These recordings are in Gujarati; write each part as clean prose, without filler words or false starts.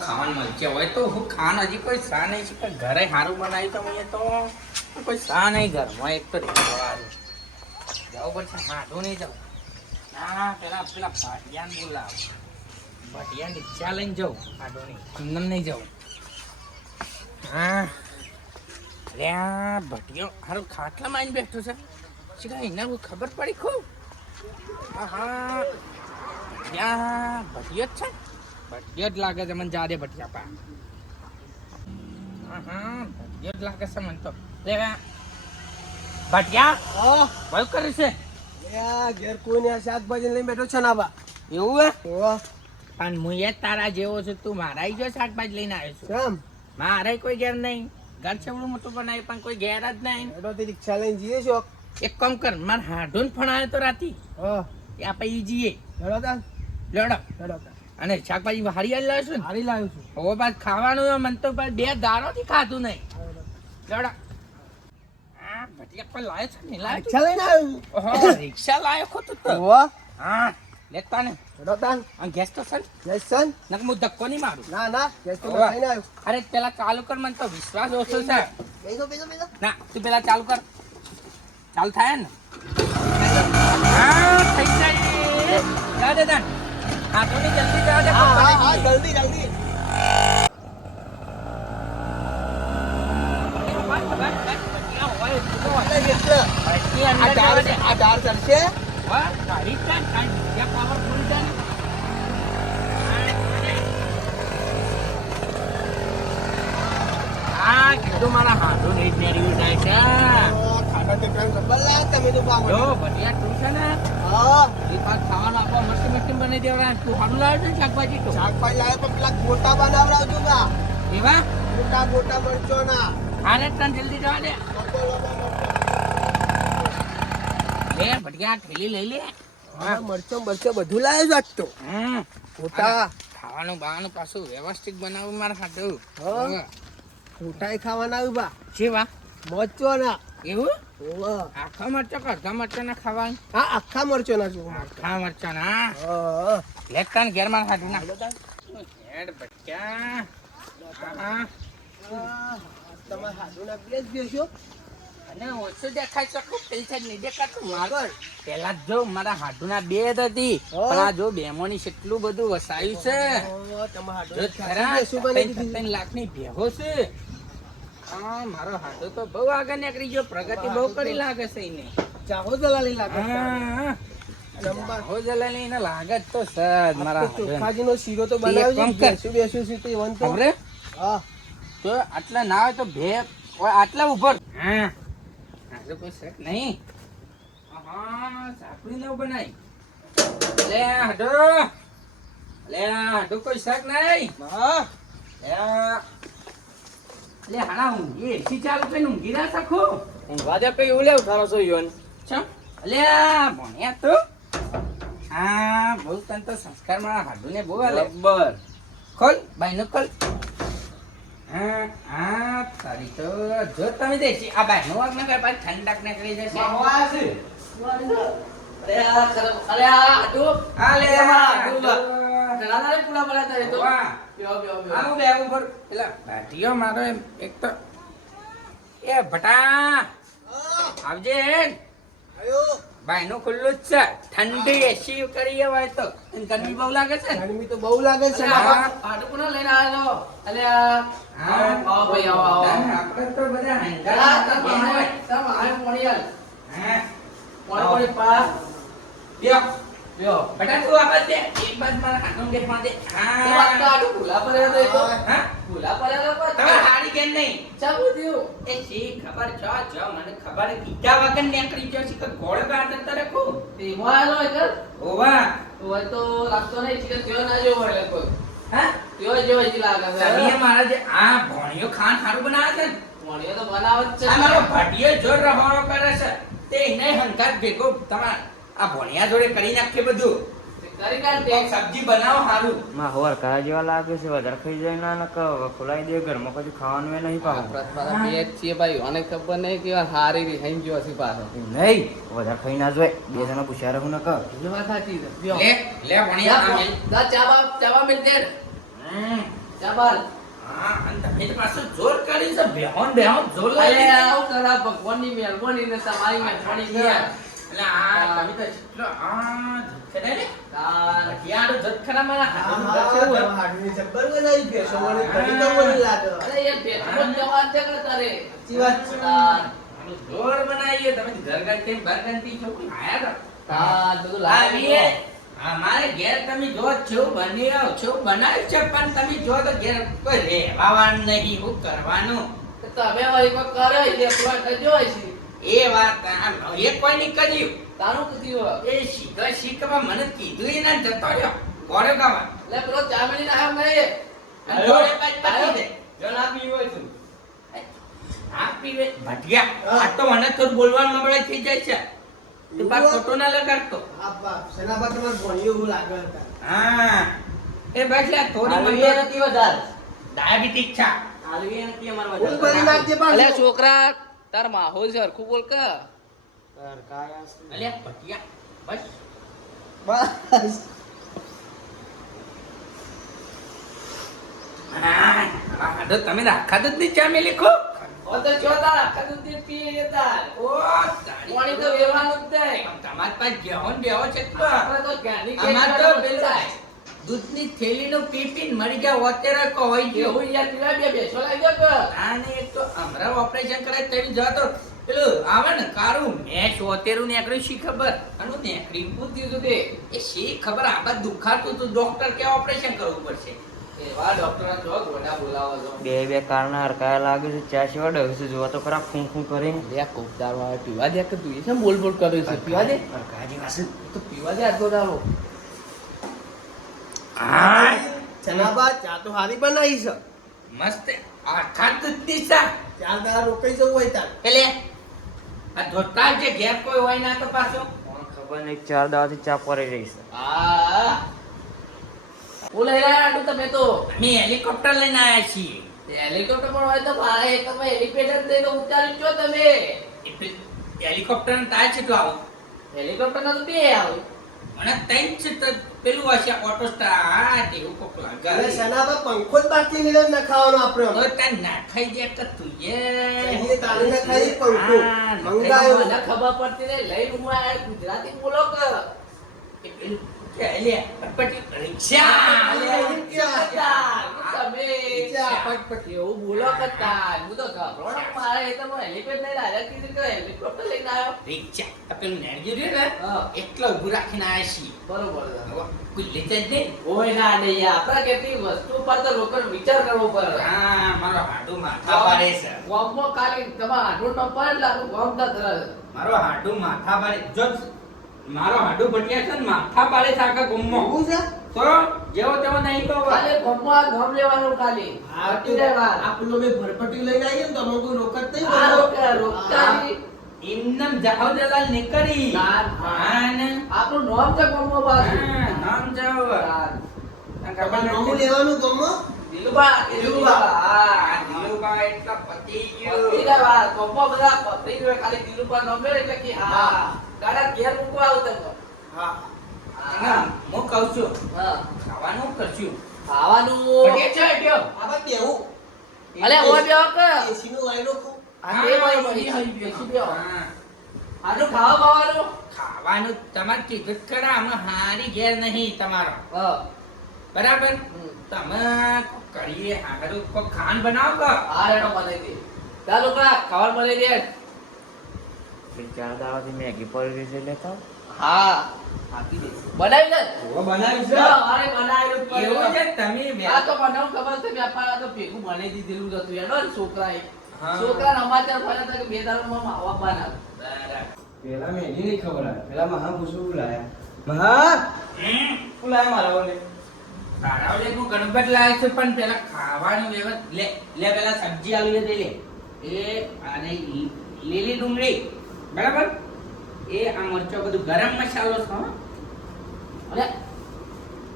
ખાવાનું મળશે હોય તો હું ખાવાનું હજી કોઈ સા નહીં છે ઘરે સારું બનાવ્યું તો મેં તો કોઈ સા નહીં ઘરમાં એક તો રહેવાનું જવું પડશે હાડું નહીં જવું ના પેલા ભાટિયાને બોલાવ ભાટિયાની રિક્ષા લઈને જાઉં હાડું નહીં ચંદન નહીં જવું હા અરે ભટિયો હારું ખાટલામાં આવીને બેઠો છે શું એને ખબર પડી ખૂબ હા ત્યાં ભટિયો જ છે ભટિયો જ લાગે છે મને જાદે ભટિયા પા હા ભટિયો જ લાગે છે મને તો ભટિયા બહુ કરે છે ઘેર કોઈને શાકભાજી લઈને બેઠો છે ના બા એવું હે પણ હું એ તારા જેવો છું તું મારા જો શાકભાજી લઈને આવ્યો છું મારે કોઈ ઘેર નહીં ઘર છેવડું મોટું બનાવ્યું પણ કોઈ ઘેર જ નહીં રિક્ષા લઈને જઈએ છો એક કામ કર મારે હાડું ફણાયો તો રાતી આપણે ઈ જઈએ લડો અને શાકભાજી હારી લાવ્યો છું હારી લાવ્યો છું હવે બાદ ખાવાનું મન તો બે દારોથી ખાધું નહીં લડો ભટિયા લાયો છે ને રિક્ષા લઈને આવ્યો રિક્ષા લાયો ખોટું તો હા લેતા ને ગેસ તો સર નક હું ધક્કો નહીં મારું ના ગેસ તો લઈને આવ્યો અરે પેલા ચાલુ કર મને તો વિશ્વાસ ઓછો છે બેસો ના તું પેલા ચાલુ કર ચાલુ થાય ને હા થઈ જાય જા દે દન હા તો જલ્દી જા દે હા જલ્દી આ ડાર ચડશે વાહ તારી કાન જ્યાં પાવરફુલ છે ને આ કીધું મારા હાથો નહીં મેળવી જાય છે ખાટા તે પ્રેમ સંભાળ તમે તો પાવ જો ભટિયા તું છે ને એ પાછ ખાવાનું આપવા મસ્તી બનાવી દેવડા તું હાડું લાવ્યો છે શાકભાજી તો શાકભાજી લાવે પણ પેલા ગોટા બનાવડાવજો બા એવા મોટા મરચો ના આને તને જલ્દી જવા દે લે ભટિયા ઠેલી લઈ લે મરચો બધું લાવ્યો જ આજ તો ગોટા ખાવાનું બાવાનું પાછું વ્યવસ્થિત બનાવું મારા હાથું ગોટા ખાવાના આવ્યું બા છે વા મરચો ના એવું ઓવા આખા મરચો કે અડધા મરચો ના ખાવાનું હા આખા મરચો ના જો આખા મરચો ના લેતા ને ઘેર મારા હાથું ના હેડ ભટિયા તમારે હાથું ના પ્લેસ બેસો અને ઓછું દેખાય શકો પેલી નહીં દેખાતું મારો પેલા જો મારા હાડુના બે જ હતી પણ આ જો બેમોની કેટલું બધું વસાયું છે લાખ ની ભેગો છે હા મારો હાડો તો બહુ આગળ નીકળી ગયો પ્રગતિ બહુ કરી લાગે છે એને ચાહો જલાલી લાગે ચાહો જલાલી એને લાગે જ તો સર મારા ચોખાજી નો શીરો તો બનાવજો બેસું છે તે વન તો હા તો આટલા ના હોય તો ભે આટલા ઉપર હા કોઈ શક નહીં સાપડી ન બનાય લે હડો કોઈ શક નહીં લે હાણા ઊંઘી એસી ચાલુ કરીને ઊંઘી ના શકો ઊંઘવા દે કઈ એવું લેવું થારો છો યોન ચમ લે ભણ્યા તો હા બહુ તને તો સંસ્કાર મારા હાડુ ને બહુ બરાબર ખોલ બાઈ નો ખોલ હા તારી તો જો તમે દેખી આ બાઈ નો વાગ ના કઈ ઠંડક ને કરી જશે અરે આ આડો આ લે આડો નાના રે પૂરા બરાતા એ તો આવું બે ઉપર પેલા બાટીઓ મારો એક તો એ ભટા આવજે આયો બાઈ નો ખુલ્લું જ છે ઠંડી એસી કરી હોય તો ગરમી બહુ લાગે છે ગરમી તો બહુ લાગે છે આડો કોના લઈને આવ્યો અલે આવો ભાઈ આવો આપણે તો બધા હંગા તમ આય મોણિયલ મોણી પા લ્યો બેટા તું આબાદ દે એક બાદ મારા હાથનો ગેટ માં દે હા તો વાત તો આડો ભૂલા પડ્યો તો હા ભૂલા પડ્યો તો તમે હાડી કેમ નહીં ચાબુ થયું એ સી ખબર જો મને ખબર કીધા વગર નીકળી ગયો છે કે ગોળ ગાત તરે કો તે મોયલો એકર ઓવા તો લાગતો નહીં કે ત્યો ના જો હોય લગો હા ત્યો જો જ લાગે છે તમે મારા જે આ ભણિયો ખાન સારું બનાવે છે ભણિયો તો બનાવે જ છે આ મારો ભાટિયો જોર રહોણો કરે છે તે નહીં હંકાત ભેગો તમાર આ ભણિયા જોડે કરી નાખે બધું કરી કાઢ દે. સબ્જી બનાવો સારું. માં હોર કયા જેવા લાગે છે વધારે ખાઈ જાય ના નક ખોલાઈ દે ઘરમાં પછી ખાવાનું એ નહીં પાવું આપણા બે જ છીએ ભાઈ અને ખબર નહીં કે હારી રહી હઈ ગયો છે પાછો નહીં વધારે ખાઈ ના જોઈએ બે જણા પૂછ્યા રહું ન કર એ વાત સાચી છે લ્યો. લે લે ભણિયા આ મેલ. દા ચાબા મિલ દે હમ. ચાબા હા અને તમે તો પાછું જોર કરી છે બેહોન જોર અરે લાગી આવું કરા ભગવાનની મહેરબાની ને તમારી મહેરબાની છે એટલે આ તમે તો એટલો આ ખરે ને તાર યાર જત ખરા મારા હાથનું હા, દર્શન હા, હાડની જબ્બર બનાવી ભેંસો વાળી કઢી તો મને લાગે. અરે એ પેટમાં જવાન છે કે તારે સાચી વાત છે. તાર આનું જોર બનાવીએ તમે ઘરગંતી બરગંતી છો આયા તાર બધું તો લાવી આવીએ અમારે ઘેર તમે જો છો બની રહ્યો છો બનાવી છે પણ તમે જો તો ઘેર કોઈ રહેવાનું નહીં હું કરવાનું તમે વળી કોઈ કરે એટલે કોઈ કરજો હશે એ વાત એ કોઈ નહીં કર્યું તારું કીધું એ શીખવા મને કીધું એને જતો રહ્યો કોરે ગાવા એટલે પેલો ચામડી ના આમ નહીં અને જોડે પાછ પતી દે જો ના પીવો છું આ પીવે ભટિયા આ તો મને તો બોલવાનું નબળાઈ થઈ જાય છે તું પાછ ખોટો ના લગાડતો આ બાપ, સેનાબા તમારે ભણ્યો એવું લાગે હતા. હા એ બસલા થોડી આલવી મને નથી વધારે ડાયાબિટીસ છે આલવી નથી અમાર ફૂલ ભરી નાખજે પાછું. અલે છોકરા તાર માહોલ છે હરખું બોલ કે તાર કાયા છે. અલ્યા ભટિયા બસ બસ. હા તો તમે રાખા જ નહીં ચા મેલી ખો ઓ તો જો તાર આખા દૂધ પીએ જતા ઓ પાણી તો વેવાનું જ નહીં તમાર પાસે ગેહોન બેહો છે તો આપણે તો જ્ઞાની અમાર તો કેસ પેલું થાય દૂધની થેલીનું પી પીને મરી જાવ અત્યારે કો હોય ગયો એવું યાર પીલા બે બેસો લાગી ગયો કે આને એક તો હમણાં ઓપરેશન કરાય તેવી જતો પેલું આવે ને કારું મેં સોતેરું નીકળ્યું શી ખબર આનું નીકળી પૂછ્યું તું તે એ શી ખબર આબા દુખાતું તું ડોક્ટર કે ઓપરેશન કરવું પડશે એવા ડોક્ટર જો ગોડા બોલાવો છો બે કારના હરકાયા લાગે છે ચા સિવાય ડવે છે જોવા તો ખરા ફૂં ફૂં કરીને લે કોકદાર વાળા પીવા દે કે તું એ છે બોલ બોલ કરે છે પીવા દે હરકાયા જેવા છે તો પીવા દે આટલો દારો સેનાબા, ચા તો હારી બનાવી છે. મસ્ત આખા દૂધની સા ચાર દાડા રોકાઈ જવું હોય તાર. એટલે આ ધોતા જે ઘેર કોઈ હોય ના તો પાછો કોણ ખબર નહીં 4 દાવાથી ચા પડી રહી છે આ બોલાઈ રહ્યા આટલું તમે તો અમે હેલિકોપ્ટર લઈને આયા છીએ હેલિકોપ્ટર પણ હોય તો ભારે તમે હેલિપેડ દઈને ઉતારી છો તમે હેલિકોપ્ટર ને તાર છે તો આવું હેલિકોપ્ટર ના તો બે આવે મને ત્રણ છે તો પેલું હશે ઓટો સ્ટાર્ટ એવું કોક અરે લાગે સેનાબા, પંખો જ બાકી નહીં ના ખાવાનો તો આપણે. તાર નાખાઈ દે કે તું કહીએ તાળી ના ખાઈ પંખો. મંગાયો. મને ખબર પડતી નહીં લઈને હું આ ગુજરાતી બોલો કે રિક્ષા તમે એવું બોલો કરતા હું તો ગભરાણો મારે એ તો હેલિપેડ નહીં લાવ્યા કીધું કે હેલિકોપ્ટર લઈને આવ્યો રિક્ષા પેલું નેરજી રહ્યું ને હા. એટલો ઉભું રાખીને આવ્યા છીએ બરોબર હવે કોઈ લેતે જ નહીં હોય ના નહીં આપણા કેટલી વસ્તુ પર તો લોકોને વિચાર કરવો પડે હા મારો હાડું માથા પાડે છે ગામમાં ખાલી તમારા હાડું ન પડે એટલે આખું ગામ તા તરત મારો હાડું માથા પાડે જો મારો હાડું ભટિયા છે ને માથા પાડે છે આખા ગુમમાં એવું છે? તો જેવો તેવો નહીં તો ખાલી ગામમાં ગામ લેવાનું ખાલી આ બાકી જાય વાર. આ પેલો મેં ભરપટી લઈને આવીએ ને તો અમે કોઈ રોકત નહીં આ કરતો. રોકતા નહીં. એમનેમ જાહો દલાલ નીકળી ના, હા ને આપણું નામ છે ગામમાં પાછું. હા, નામ જાવ હા. ખબર નામું નથી લેવાનું ગમો. દિલુભા, દિલુભા. આ હા. દિલુભા એટલા પતી પતી ગયો જાય વાર. ગામમાં બધા પતી ગયો. ખાલી દિલુભા નામ લે એટલે કે હા. દાદા ઘેર મૂકવા આવું તમે. હા. ના, હું કહું છું હા. ખાવાનું કરશું ખાવાનું ભટિયા છે એટલો આ બા કેવું? અલે ઓય બેહો કે AC નું લાઈ નાખું. આ બે ભાઈ બની હઈ બેસી બેહો હા. આનું ખાવા બાવાનું ખાવાનું તમારે કીધું જ ખરા અમે હારી ઘેર નહીં તમારો હા બરાબર તમે કોક કરીએ હારું કોક ખાન બનાવો કે આ રેડો બનાવી દે ચાલો કા ખાવાનું બનાવી દે 4 દાવાથી મેગી પડી રહી છે લેતા હા આપી દે બનાવી દે ઓ બનાવી છે. અરે બનાવેલું જ એવું પડે. છે તમે આ તો બનાવ ખબર છે વ્યાપાર તો ભેગું બનાવી દીધેલું હતું એનો ને છોકરાએ હા. છોકરા સમાચાર ફર્યા હતા કે બે દાડામાં માવા બનાવ બરાબર. પેલા મેં એની નહીં ખબર આવે. પેલા મહા પૂછવું લાયા. મહા હમ. શું લાયા મારા ઓલે? તારા ઓલે હું ગણપત લાવે છે પણ પેલા ખાવાનું લે લે પેલા સબ્જી આલુ દે લે એ આને લીલી ડુંગળી બરાબર એ આ મરચો બધું ગરમ મસાલો છે હો. અરે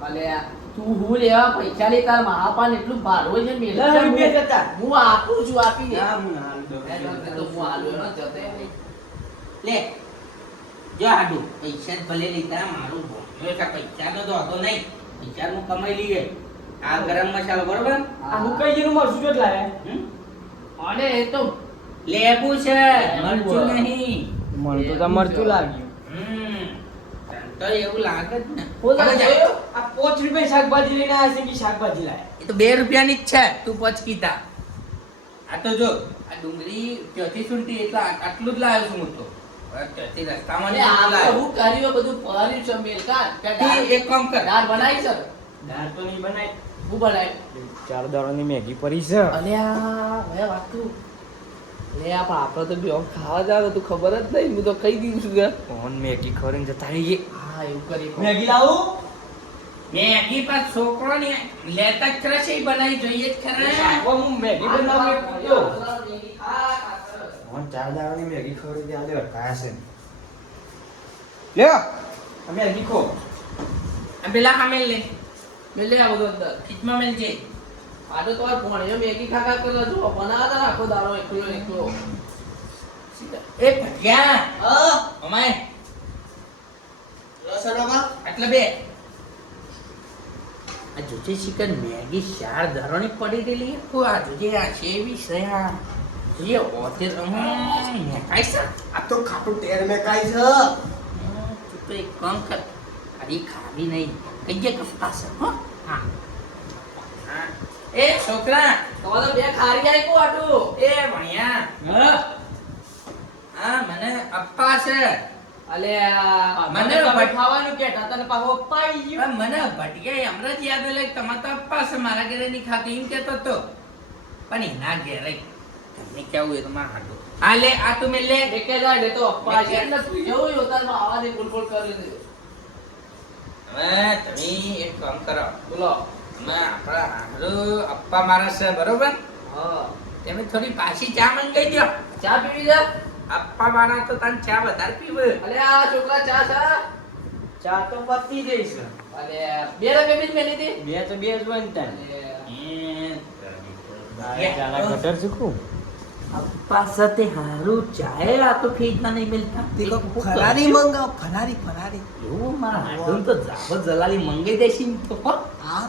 અલ્યા તું હું લેવા પૈસા લે તાર મહાપાન એટલું ભાડું છે મેલ 10 રૂપિયા જતા. હું આપું છું આપી દે હા, હું હાલ દઉં. તો હું આલું એનો જતો નહીં. લે જો આડું પૈસા જ ભલે લીધા મારું ભોગવ્યો છે પૈસાનો તો હતો નહીં પૈસા હું કમાઈ લઈએ આ ગરમ મસાલો બરોબર આ હું કઈ જેનું મરસું જો જ લાયા. હમ? અને એ તો લેબુ છે મરચું નહીં મને તો મરચું લાગ્યું. હમ તો એવું લાગે જ ને હું તને જોયું? આ 5 રૂપિયા શાકભાજી લઈને આવ્યા છે કે શાકભાજી લાયા? એ તો 2 રૂપિયાની જ છે તું પચકીતા આ તો જો આ ડુંગળી ત્યાંથી સુંટી એટલે આટલું જ લાવ્યો છું હું તો હવે ત્યાંથી રસ્તામાં અરે નહીં આપણે લાવ્યો. હું કર્યું બધું ભર્યું છે મેલ કાઢ. કે તું દાળ- એક કામ કર દાળ બનાવી છે દાળ તો નહીં બનાય. હું બનાવી 4 દાડાની મેગી પડી છે. અલ્યા હવે વાત તું લે આપણે તો બે ખાવા જાવ તું ખબર જ નહીં હું તો કહી દીધું છું કે કોણ મેગી ખવડાવીને જતા રહીએ. હા એવું કરી મેગી લાવું? મેગી પાસ છોકરો ને લેતા જ ખરા છે ઈ બનાવી જોઈએ જ ખરા શાકમાં હું મેગી બનાવું એ પૂછ્યો. કોણ 4 દાડાની મેગી ખવડાવી દે આલે કાયા છે. લ્યો આ મેગી ખો. આ પેલા સામે લે મેં લે આ બધું અંદર ખીચમાં મેલજે આડો તો આ ભણ્યો મેગી ખાખા કરેલા જો બનાવતા ને આખો દાડો એકલો એકલો એ ભટિયા હા અમાય રસોડામાં આટલા બે આ જોજે ચિકન મેગી 4 દારોની પડી રહેલી કો આ જોજે આ સેવી છે આ જોજે ઓતે મે કાઈસા આ તો ખાટું તેર મેં કાઈ છે. તું તો એક કામ કર અરે ખાવી નહીં કઈ જે કપાસ હો હા હા. એ છોકરા તમારે બે ખારી આવી કો આટું એ ભણ્યા હા. હા મને અપ્પા છે અલે મને તમે ખાવાનું કેતા તને પાછો અપાઈ ગયું પણ મને ભટિયા હમણાં જ યાદ આલે તમાર તો અપ્પા છે મારા ઘરે નહીં ખાતી એમ કહેતો તો પણ એના ઘરે તમને કેવું એ તો માર હાડું હા લે આ તું મેં લે એકે જાય ને તો અપ્પા છે એટલે તું જેવું હોતામાં આવાની બુલબુલ કરી દે હવે તમે એક કામ કરો બોલો અમે આપણા હારું અપ્પા મારા છે બરોબર હા તમે થોડી પાછી ચા મંગાઈ દો ચા પીવી છે અપ્પા મારા તો તને ચા વધારે પીવે અલે આ છોકરા ચા છે ચા તો પતી જઈ છે. અલે બે રૂપિયા બીજ મેલી હતી બે તો બે જ બનતા ને. ચાલા ગટર શીખું. અપ્પા સાથે હારું ચાય આ તો ફ્રીજમાં નહીં મિલતા ફરારી મંગાવ ફરારી ફરારી. એવું મારા હાડું તો જાબો જલાલી મંગાઈ દેશી ને તો હો. હા.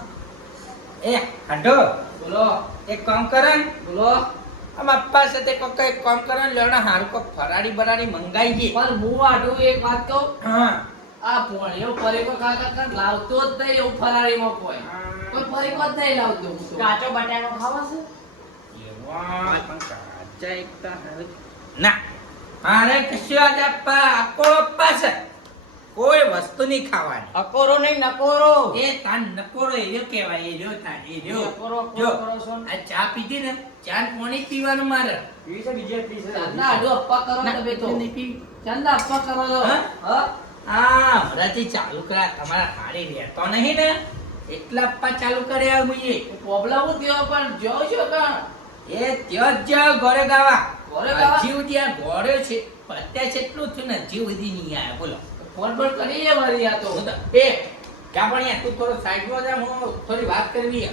એ હાડો બોલો એક કામ કરે ને બોલો આમ અપ્પા સાથે કોક એક કામ કરે ને લેવડા હારું કોક ફરાડી બરાડી મંગાઈ ગઈ પણ હું આટલું એક વાત કહું હા આ ભણ્યો ફરીકો કાકા કાં લાવતો જ નહીં એવું ફરારીમાં કોઈ ફરીકો જ નહીં લાવતો હું તો. કાચો બટાકો ખાવા છે? એવા પણ કાચા એકતા હારું. ના મારે કશું આજે અપ્પા આખો અપ્પા છે કોઈ વસ્તુ નહીં ખાવાની અકોરો નહીં નકોરો. એ તાન નકોરો એર્યો કહેવાય એર્યો તાન એર્યો નકોરો જો કરો છો ને? આ ચા પીધી ને ચા ને પાણી જ પીવાનું મારે પી છે બીજે પી છે. ચાંદના આડું અપ્પા કરો ના, તમે તો એટલે નહીં પીવી. ચાંદના અપ્પા કરો છો હા? હા હા હમણાંથી ચાલુ કર્યા તમારા હારી રહેતો નહીં ને એટલા અપ્પા ચાલુ કર્યા મુઈએ પ્રોબ્લેમ હું થયો પણ જોઉં છું કાં એ ત્યાં જ જાઓ ઘોડે ગાવા ઘોડે ગાવા? હજી સુધી આ ઘોડે છે અત્યારે છે એટલું થયું ને હજી સુધી નહીં આયા બોલો ફોન પર કરીએ મારી આ તો હું તો એ કાપણિયા તું થોડો સાઈડમાં જા હું થોડી વાત કરવી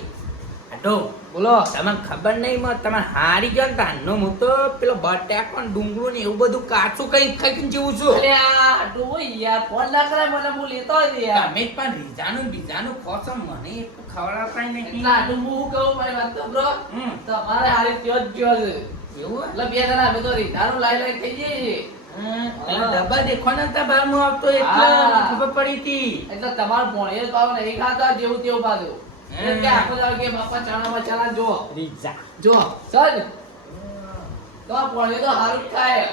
આટો બોલો તમને ખબર નહીં માં તમે હારી ગયો ને તાનો હું તો પેલો બટાકો ને ડુંગળું ને એવું બધું કાચું કઈ ખાઈને જીવું છું અરે આ આટલું હોય યાર ફોન ના કરાય મને હું લેતો જ યાર તમે પણ રીજાનું બીજાનું ખોસો મને એટલું ખવડાવતા નહીં એટલા આટલું હું કહું મારી વાત તો બ્રો હમ. તમારે હારી ત્યો જ ગયો છે એવું એટલે બે જણા અમે તો રીધાનું લાઈ થઈ જઈએ છીએ. પેલા ડબ્બા દેખવાના હતા બહારનું આવતો એટલે હા. મને ખબર પડી હતી એટલે તમારે ભણીએ જ ભાવ નહીં ખાતા જેવું તેવું પાછું એટલે કે આખો દાડો કે બાપા ચણા મસાલા જો રીઝા. જો સજ તો આ ભણીએ તો હારું જ ખાય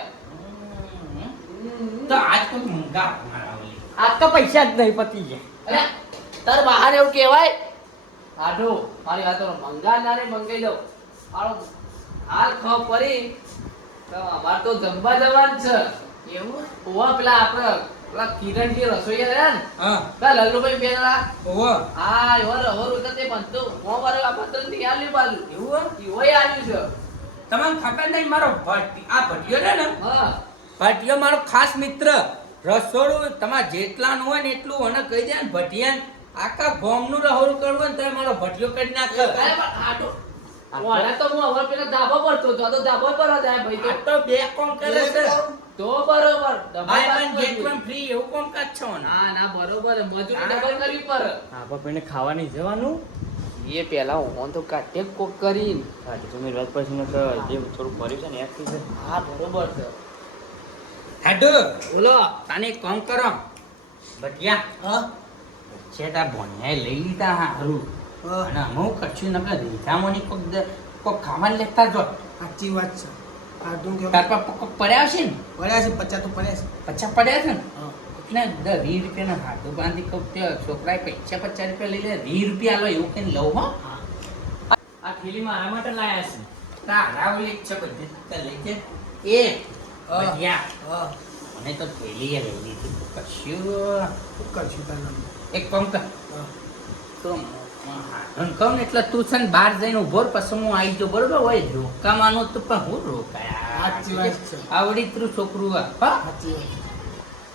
તો આજ કોઈ મૂંગા મારા ઓલી. આ તો પૈસા જ નહીં પતી ગયા. અરે તાર બહાર એવું કહેવાય આઢો મારી વાતો મંગાનારે મંગાઈ દઉં મારો હાલ ખબર પડી તો અમારે તો જમવા જવાનું છે એવું ઓવા પેલા આપણે પેલા કિરણજી રસોઈયા રહ્યા ને હા પેલા લલ્લુભાઈ બે જણા ઓહો હા એવો રહોર વખતે બનતો હું મારે આ પત્ર ની આલ્યું બાજુ એવું એવોય આવ્યું છે તમને ખબર નહીં મારો આ ભટિયો છે ને હા ભટિયો મારો ખાસ મિત્ર રસોડું તમારે જેટલાનું હોય ને એટલું મને કહી દે ને ભટિયાને આખા ગોમનું રહોરું કરવું ને તો મારો ભટિયો કરી નાખ. અરે પણ આટો વાળા તો હું હવે પેલા ધાબા પર તો તો ધાબા પર જ આયા ભાઈ આ તો બે કોમ કરે છે. તો બરોબર buy one double get one free એવું કોમ કાજ છો ને. ના ના બરોબર મજૂરી ડબલ કરવી પર હા પણ ખાવા નહીં જવાનું એ પેલા હું તો કાટે કોક કરીને હા તો તમે રાત પછી તો જે થોડું ભર્યું છે ને એક થઈ હા બરોબર છે હાડો બોલો તને એક કામ કરો ભટિયા હા છે તા ભણ્યાએ લઈ લીધા હારું હા. અને અમુક કચ્છું નકર રીધામોની કોક ખાવાનું લેતા જો સાચી વાત છે આડું કે તાર પર કોક પડ્યા છે ને પડ્યા છે 50 તો પડ્યા છે પચાસ પડ્યા છે ને હા એટલે 20 રૂપિયાના હાથું બાંધી કોક તે છોકરાએ પૈસા 50 રૂપિયા લઈ લે 20 રૂપિયા લો એવું કઈ લઉં હો. આ થેલી મારા માટે લાયા છે તારા ઓલી છે બધી તો લઈ છે એ હા. ભટિયા હા મને તો થેલી એ લઈ લીધી કશું શું કરશું તારા એક કામ કર હા તો હું કહું ને એટલે તું છે ને બહાર જઈને ઉભો રહો, પછી હું આવી જાઉં બરોબર હોય રોકાવાનું તો પણ હું રોકાયા સાચી વાત છે. આવડી તું છોકરું હા સાચી વાત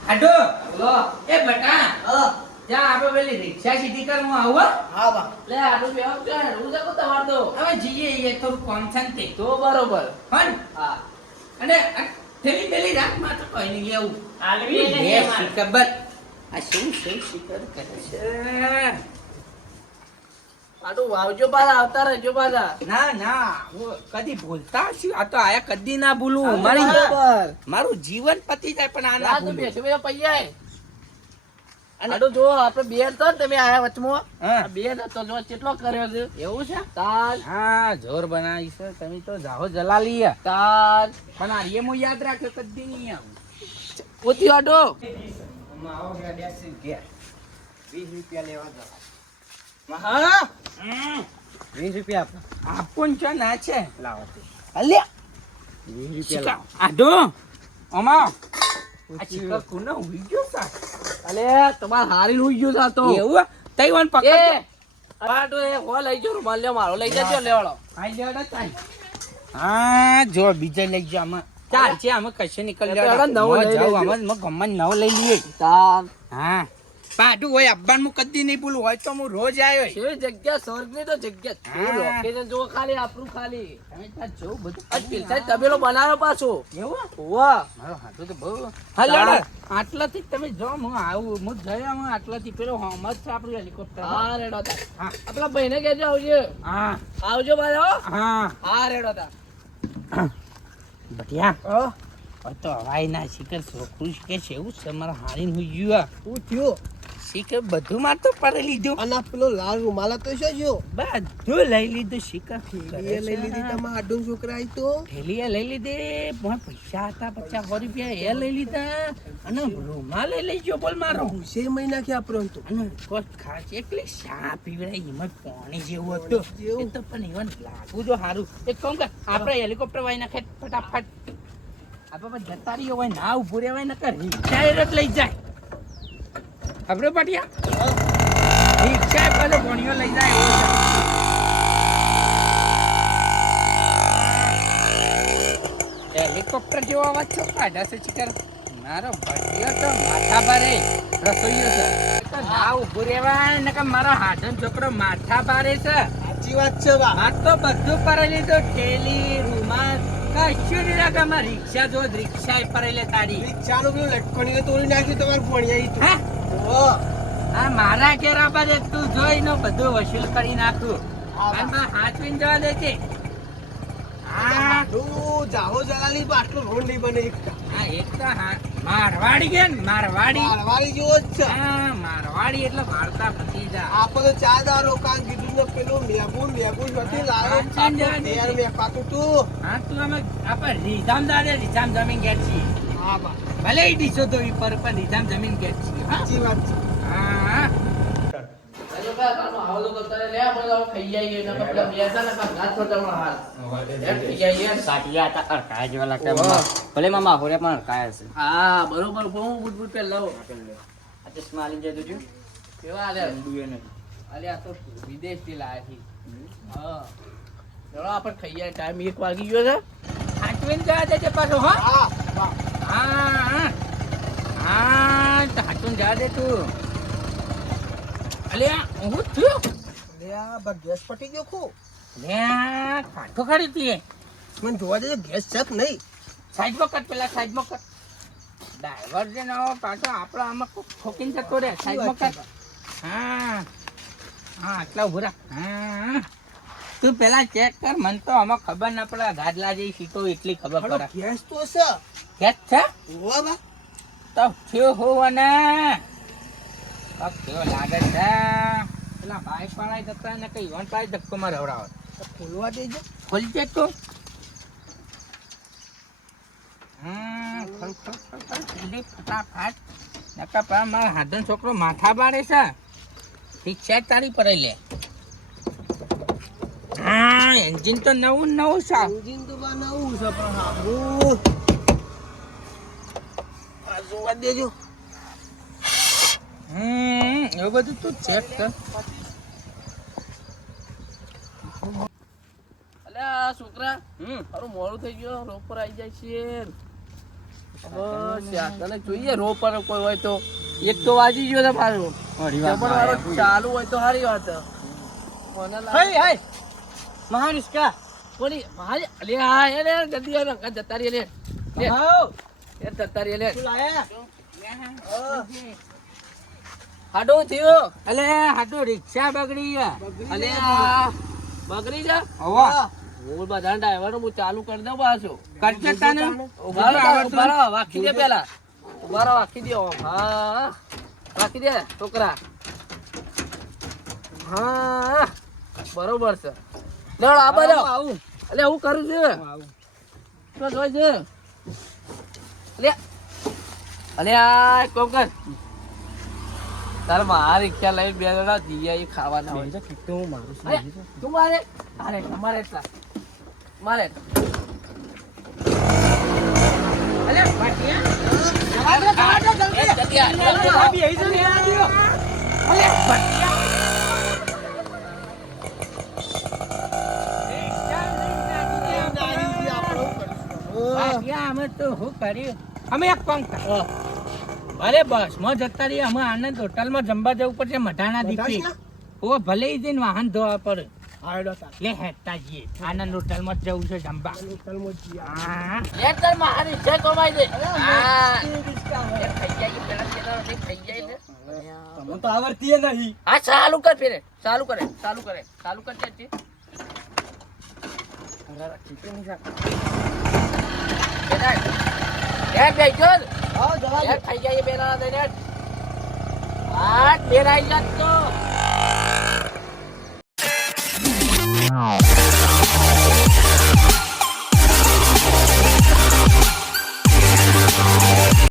હાડો બોલો એ બટા હા જા આપણે પેલી રિક્ષા સીધી કર હું આવું હો. હા બા લે આટલું બેવ કે હું જાકો તમાર તો હવે જઈએ એ થોડું કામ છે ને તે તો બરોબર હન હા અને આ થેલી પેલી રાખ માં તો કઈ નહીં લેવું આલવી એ નહીં બે અમારે. શિકબર આ શું શિકર કરે છે આટલું વાવજો પાછા આવતા રહેજો પાછા ના ના હું કદી ભૂલતા છું આ તો આયા કદી ના ભૂલું આ તો મારી બરોબર મારું જીવન પતી જાય પણ આ ના ના તો ભૂલું બેસો બેસો પૈયા આટલું જો આપણે બે તો ને તમે આયા વચમાં હા આ બે તો જો કેટલો કર્યો છે એવું છે તાર હા જોર બનાવી છે તમે તો જાહો જલાલી તાર પણ આ એ હું યાદ રાખ્યો કદી નહીં આવું પોતી આટો આવો કે 20 રૂપિયા લેવા દો હા 20 રૂપિયા આપો ને છે ના છે લાવો અલ્યા 20 શિકા આડો અમા આ શિકા કોને ઉઈ ગયો સા અલે તમાર હારી લઈ ગયો તા તો એવું તઈ વન એ પકડ આટો એ હો લઈ જો રૂમાલ લે મારો લઈ જજો લેવાળો આઈ લેડા તાઈ હા જો બીજે લઈ જા આમાં ચાલ છે આમાં કશે નીકળ એ તો હેડો નવો લઈ લેજો. આમાં ગમન નવો લઈ લઈએ તાર હા પાડું હોય અબ્બાન હું કદી નહીં ભૂલું હોય તો હું રોજ આવ્યો કેવી જગ્યા સ્વર્ગની તો જગ્યા હા. શું લોકેશન જો ખાલી આપણું ખાલી તમે ત્યાં જોઉં બધું આજ પિલસાઈ તબેલો બનાવ્યો પાછો એવું વાહ મારો હાથો તો બહુ હાલો. આટલાથી જ તમે જો હું આવું હું જયા હું આટલાથી પેલો મસ્ત છે આપણું હેલિકોપ્ટર હા રેડો તા હા. આપણા ભાઈને કહેજો આવજો હા આવજો પાછો હા હા રેડો તા બટિયા હવે તો હવાઈ ના શિખર છોકરું શીખે છે એવું છે મારા હારીને હું ગયું શું થયું શિખર બધું માં તો પર લીધું અને આ પેલો લાલ રૂમાલ તો શું થયો બધું લઈ લીધું શિખર એ લઈ લીધી તમારા આડું છોકરા આઈ તો થેલી લઈ લીધી પણ પૈસા હતા 50 રૂપિયા એ લઈ લીધા અને રૂમાલ લઈ ગયો બોલ મારો 6 મહિના કે આપણો અને કોટ ખાસ એકલી શા પીવડાય એમાં પાણી જેવું હતું જેવું? એ તો પણ even લાગુ જો હારું એક કામ કર આપણે હેલિકોપ્ટર વાઈ નાખે ફટાફટ આપણે જતા રહીએ હોય ના ઉભું રહેવાય નકર રિક્ષા જ લઈ જાય આપણે પાટિયા રિક્ષા પેલો ભણ્યો લઈ જાય એવો છે હેલિકોપ્ટર જેવો અવાજ છો કાઢા છે ચિકર મારો ભટિયો તો માથા ભારે રસોઈયો છે તો ના ઉભું રહેવાય નકર મારો હાથન છોકરો માથા ભારે છે સાચી વાત છે બા આ તો બધું પરેલી તો ઠેલી રૂમાલ કશું નહીં લાગે મારે રિક્ષા જો રિક્ષા એ પરેલે તારી રિક્ષાનું પેલું લટકણીને તોડી નાખ્યું તમારે ભણ્યા હે તો આ મારા ઘેરા બાજુ તું જોઈને બધું વસૂલ કરી નાખું હા, અને મારે હાચવીને જવા દે છે આ આડું જાહો જલાલી પણ આટલું રોડ નહીં બને એક આ એક તો મારવાડી કે ને મારવાડી મારવાડી જેવો જ છે હા મારવાડી એટલે વાર્તા પતી જા આપણે તો 4 દારો કામ કીધું ને પેલું મેગું નથી લાવ્યો હા, ચાંદ જવા દે. યાર મેં પાતું તું હા તું અમે આપણે રીધામ દાદે રીધામ જમીન ગેટ છીએ હા બા ભલે ઈ ડીશો તો ઈ પર પણ રીધામ જમીન ગેટ છીએ હા સાચી વાત છે હા અરે બા કાનો આવો તો તને લે આપણે તો ખાઈ જઈએ ને કપડા બેસા ને કા ગાત તો તમાર હાલ એમ ખાઈ જઈએ સાટિયા હતા અડકાયા જેવા લાગતા મામા. ભલે મામા હોરે પણ અડકાયા છે હા બરોબર હું બુટ બુટ પહેર લઉં આ ચશ્મા આલી જાય તો જો કેવા આલે ડૂબે નહીં અલે આ તો વિદેશ થી લાયા છે હા ચલો આપણે ખાઈ જાય ટાઈમ 1 વાગી ગયો છે હાચવીને જવા દેજે પાછો હા હા બા હા હા તો હાચવીને જવા દે તું અલ્યા હું થયું લે આ બા ગેસ પટી ગયો ખો અલ્યા કાઠો ખરી તી મને જોવા દેજો ગેસ ચક નહીં સાઈડમાં કર પેલા સાઈડમાં કર ડ્રાઈવર છે ને પાછો આપણો આમાં ઠોકીને જતો રહે સાઈડમાં કર હા હા આટલા ઉભું રાખ હા તું પેલા ચેક કર મને તો આમાં ખબર ના પડે ગાદલા જેવી સીટો એટલી ખબર હલો પડે ગેસ તો છે કેટ છે ઓવા બા તો થયો હોવાને પગ થયો લાગે છે પેલા બાઈક વાળા જતા ને કઈ વન પાય ધક્કો માં રવડાવે ખોલવા દેજો ખોલી દે તું ખોલ ઉડી ફટાફટ નકા પા મારા હાથનો છોકરો માથા બાળે છે ઠીક છે તારી પર લે હા એન્જિન તો નવું છે એન્જિન તો બા નવું છે પણ હાબુ આ જોવા દેજો એવું બધું તું ચેક કર અલ્યા છોકરા મારું મોડું થઈ ગયું રોડ પર આવી જાય છે બસ યાર તને જોઈએ રોડ પર કોઈ હોય તો એક તો વાજી ગયો છે પાછું જમણવારો ચાલુ હોય તો સારી વાત મને લાગે મહાનિષ્કા કોની મારી અલે હા એ લે જલ્દી આવ ને જતા રહી લે લે હાઉ એ જતા રહી લે તું લાયા હાડો થયો અલે હાટો રિક્ષા બગડી અલે આ બગડી જા હવા હું બધા ડ્રાઈવર હું ચાલુ કરી દઉં પાછું કરજે તાને ઉભારો વાકી દે પેલા ઉભારો વાકી દે હા વાકી દે છોકરા હા બરોબર છે લેવડો આ બાજુ આવું અલે હું કરું છું તો જોઈ છે લે અલે આ કોમ કર તારે મારા રિક્ષા લઈને બે જણા જીયા ખાવાના હોય અરે, તું મારે અરે તમારે એટલા મારે અલે ભાટિયા જલ્દી આ, જલ્દી આ. અલે ભાટિયા ભાટિયા અમે તો શું કર્યું અમે એક કામ કર્યો અરે બસ માં જતા રહીએ અમે આનંદ હોટલમાં જમવા જવું પડશે મઢાણા દીપી ઓ ભલે ઈ જઈને વાહન ધોવા પડે લે હેઠતા જઈએ આનંદ હોટલમાં જ જવું છે જમવા હા લે તાર મારી છે કમાઈ દે હા એ ખાઈ જાય પેલા પેલા ને ખાઈ જાય ને તમે તો આવડતી નહીં હા ચાલુ કર ફેરે ચાલુ કરે ચાલુ કર છે એ બેજો આવો જવા એ ખાઈ જાય બેના દે ને આ બેરાઈ જાત તો